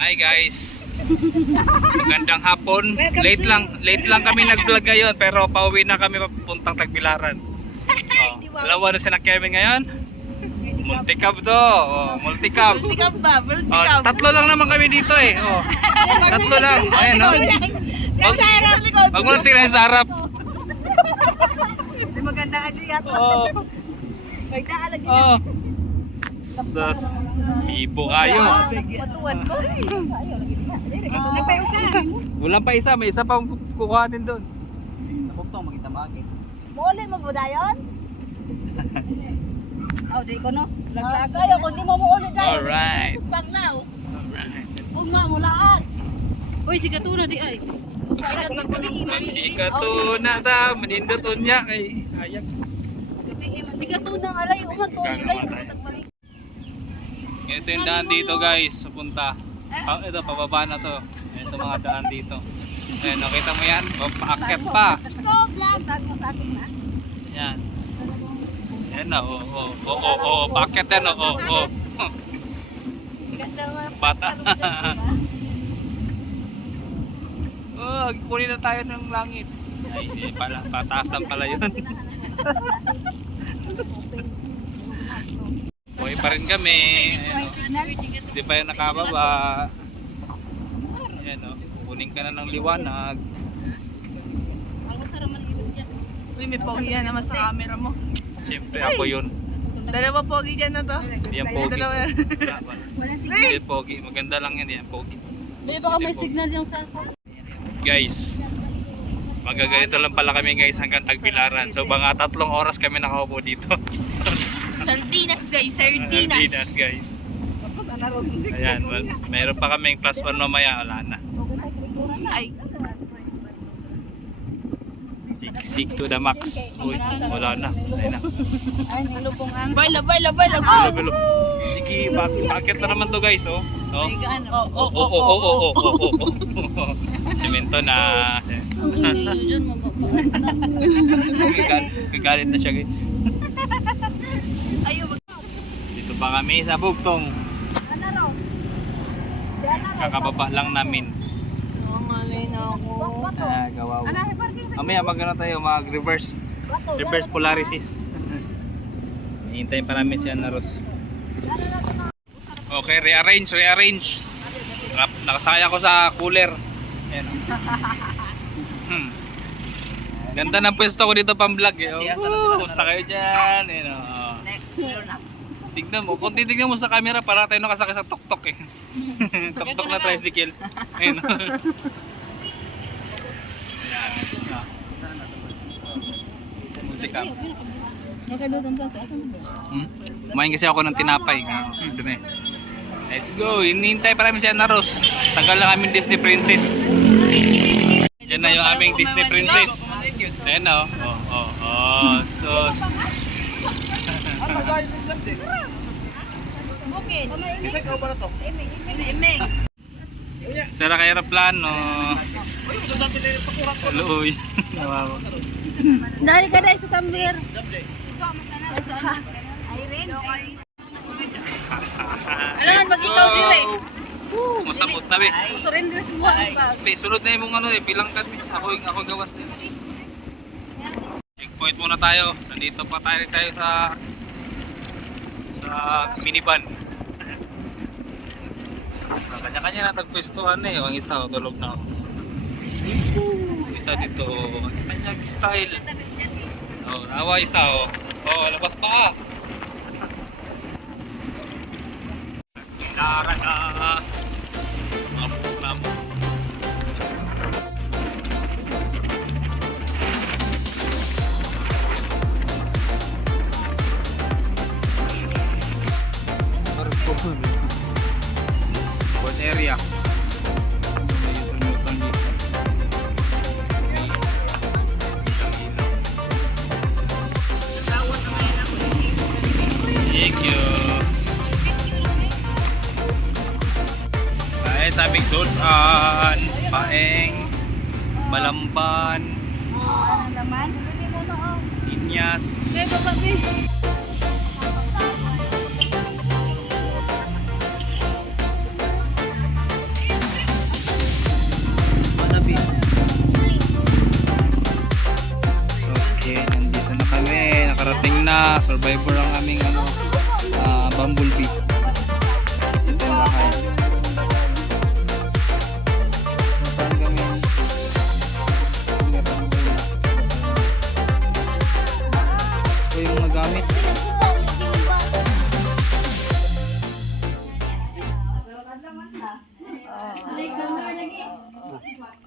Hi guys. Magandang hapon. Welcome Late lang kami nag-vlog ngayon pero pauwi na kami papuntang Tagbilaran. Oh, alam mo ano sinakyamin ngayon? Multicab to. Oh, multicab. Multicab ba? Oh, Multicab. tatlo lang naman kami dito eh. Oh. Tatlo lang. Ayan oh. Wag mo na tingnan sa harap. May maganda ka dyan. Oh. May daalag yun. Oh. Sus. Ibo kayo. Matuwan ko. Nagpayo sa. Walang pa isa, may isa pang kukuhanin doon. Bugtong makita magi. Muulin mo ba dayon? Oh, di ko no. Kayo kung di mo muulit dayon. Alright. Panglaw. Alright. Huwag mulaan. Uy, si Katuna di ay. Magsikat to na ta, manindoton niya kay ayak. Si Katuna nga lay uman to. Ito yung daan dito guys, papunta. Ito, pababa na to. Ito mga daan dito. Ayan, nakita mo yan? O, paakyat pa. Ito, vlog. Tag mo sa akin na. Yan. Yan na, paakyat yan, Ganda mo. Bata. Kunin na tayo ng langit. Ay, hindi pala, pataasan pala yun. Buhay pa rin kami. Hindi pa yung nakababa. Ayan o, kukunin ka na ng liwanag. Ang masarap man ilog dyan. Uy, may pogi yan naman sa camera mo. Siyempre ako yun. Dalawa pogi dyan na to. Hindi yan pogi. Dalawa yan. Wala pa. Wala signal. Hindi pogi. Maganda lang yan, yan pogi. May baka may signal yung cellphone. Guys, magaganito lang pala kami guys hanggang Tagbilaran. So mga 3 oras kami nakaupo dito. Sardinas guys, Sardinas guys. Tapos anaros mo 6. Ayan, mayroon pa kaming plus 1 mamaya. Wala na. Ay, Siksik to the max. Uy, wala na. Ayun na. Ay, nilubong ang. baila, go! Bilo. Sige, bakit na naman to guys, oh. Oh. Oh. Semento na. Dyan, mababa. Gagalit na siya guys. Ayaw Dito pa kami sa Bugtong. Ano raw? Kakababa lang namin. malay na ako. Gawawa. Ano, may parking sa Mamaya magano tayo, mag-reverse. bato. Reverse polarisis. Hintayin pa namin si Ana Ros. Okay, rearrange. Nakasaya ko sa cooler. Ayan. Ganda ng pwesto ko dito pang vlog eh. Kumusta kayo dyan? Ayan, oh. Tignan mo, kung titignan mo sa camera para tayo nakasakay sa tok-tok eh. Tok-tok na tricycle. Ayan. Ayan. Multicam. Nakadudong sa asan ba? Kumain kasi ako ng tinapay. Dumi. Let's go. Hinihintay pa namin si Ana Ros. Tagal lang aming Disney Princess. Yan na yung aming Disney Princess. Ayan o. So, Bukid. Isa ka ba na to? Imeng. sara ka aeroplano. Uy, ito dati na yung pakuha ko. Luoy. Nawawa. Dahil ka dahil sa tumbler. Jamde. Irene. Alam pag ikaw dire. Masabot na be. Surrender sa buwan ka. Be, sunod na yung ano eh. Bilang ka. Ako gawas din. Checkpoint muna tayo. Nandito pa tayo sa minivan. Kanya-kanya na nagpwestuhan eh. Ang isa, tulog na ako. Isa dito, kanyang style. Oh, nawa isa oh. Oh, labas pa. Tara. Lamo. What area? Thank you. Ay, sabing Sultan, Paeng, Balamban, Ano naman? Inyas. May babae. na survivor ang aming